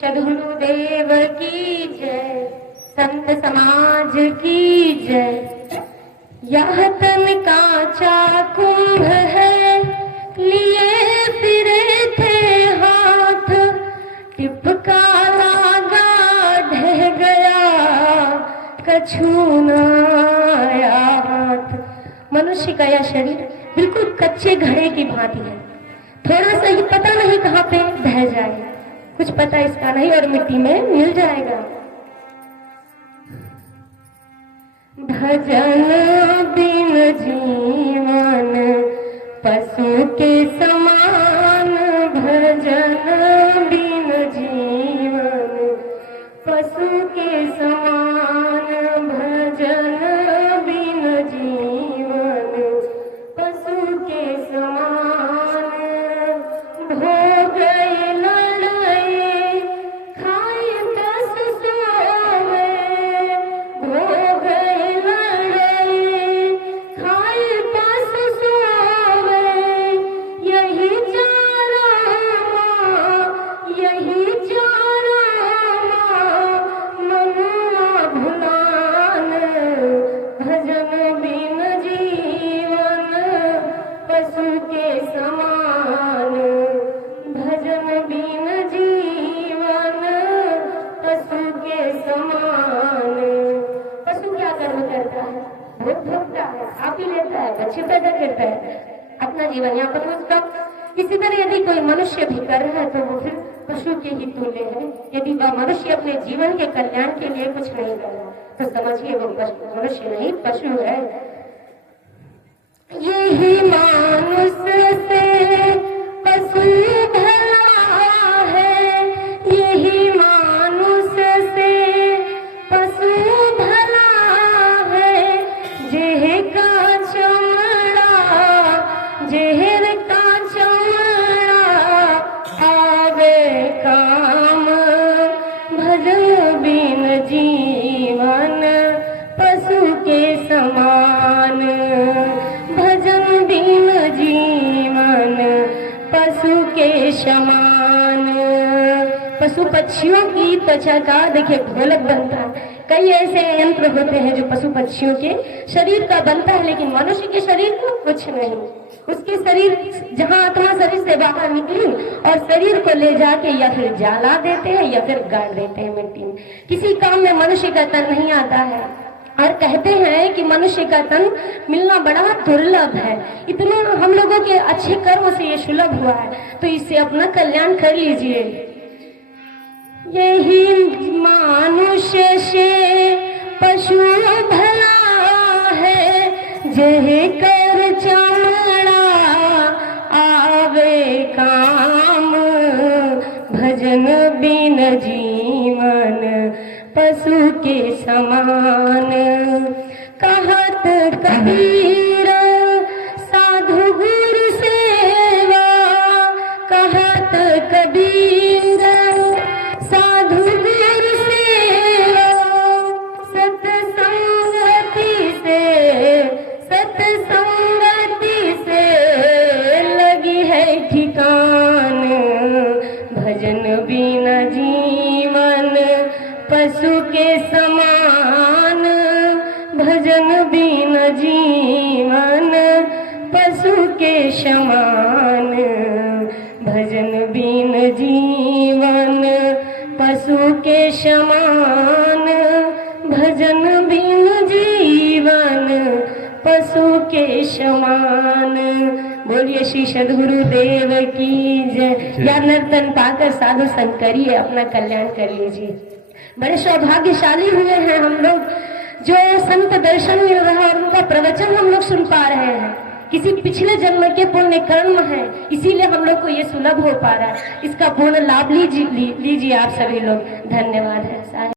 सद्गुरुदेव की जय, संत समाज की जय। यह तन कांचा कुंभ है, लिए फिरे थे हाथ, टिपका लागा ढह गया, कछु न आया हाथ। मनुष्य का यह शरीर बिल्कुल कच्चे घड़े की भांति है, थोड़ा सा ही पता नहीं कहाँ पे ढह जाए, कुछ पता इसका नहीं और मिट्टी में मिल जाएगा। भजन बिन जीवन पशु के समान, भजन बिन जीवन पशु के समान, भजन बिन जीवन पशु के समान। भोग आप ही लेता है, बच्चे पैदा करता है, अपना जीवन यापन उसका। इसी तरह यदि कोई मनुष्य भी कर रहा है तो वो फिर पशु के ही तुल्य है। यदि वह मनुष्य अपने जीवन के कल्याण के लिए कुछ नहीं कर रहा तो समझिए वो मनुष्य नहीं पशु है। यही मानुष से पशु भला है, यही मानुष से पशु भला है। जेह का चमड़ा, जेहर का चमड़ा आवे काम, भजन बिन जीवन पशु के समान, भजन बिन जीवन पशु के समान। पशु पक्षियों की त्वचा का देखिए ढोलक बनता है। कई ऐसे यंत्र होते हैं जो पशु पक्षियों के शरीर का बनता है, लेकिन मनुष्य के शरीर को कुछ नहीं। उसके शरीर जहाँ आत्मा शरीर से बाहर निकली और शरीर को ले जाके या फिर जला देते हैं या फिर गाड़ देते हैं मिट्टी में। किसी काम में मनुष्य का तन नहीं आता है और कहते हैं कि मनुष्य का तन मिलना बड़ा दुर्लभ है। इतना हम लोगों के अच्छे कर्म से ये सुलभ हुआ है, तो इससे अपना कल्याण कर लीजिए। यही मानुष्य से पशु भला है, जेह कर चमड़ा आवे काम, भजन बिन जीवन पशु के समान। कहत कबीर साधु गुरु सेवा, कहत कबीर साधु गुरु सेवा। सत्संगति से लगी है ठिकान, भजन बिना जीवन पशु के समान, भजन बिना जीवन पशु के समान, भजन बिन जीवन पशु के समान, भजन बिन जीवन पशु के समान। बोलिए श्री सद्गुरुदेव की जय। या नर्तन पाकर साधु संत करिए, अपना कल्याण कर लीजिए। बड़े सौभाग्यशाली हुए हैं हम लोग जो संत दर्शन मिल रहा है और उनका प्रवचन हम लोग सुन पा रहे हैं। किसी पिछले जन्म के पुण्य कर्म है, इसीलिए हम लोग को ये सुलभ हो पा रहा है। इसका पूर्ण लाभ लीजिए आप सभी लोग। धन्यवाद है।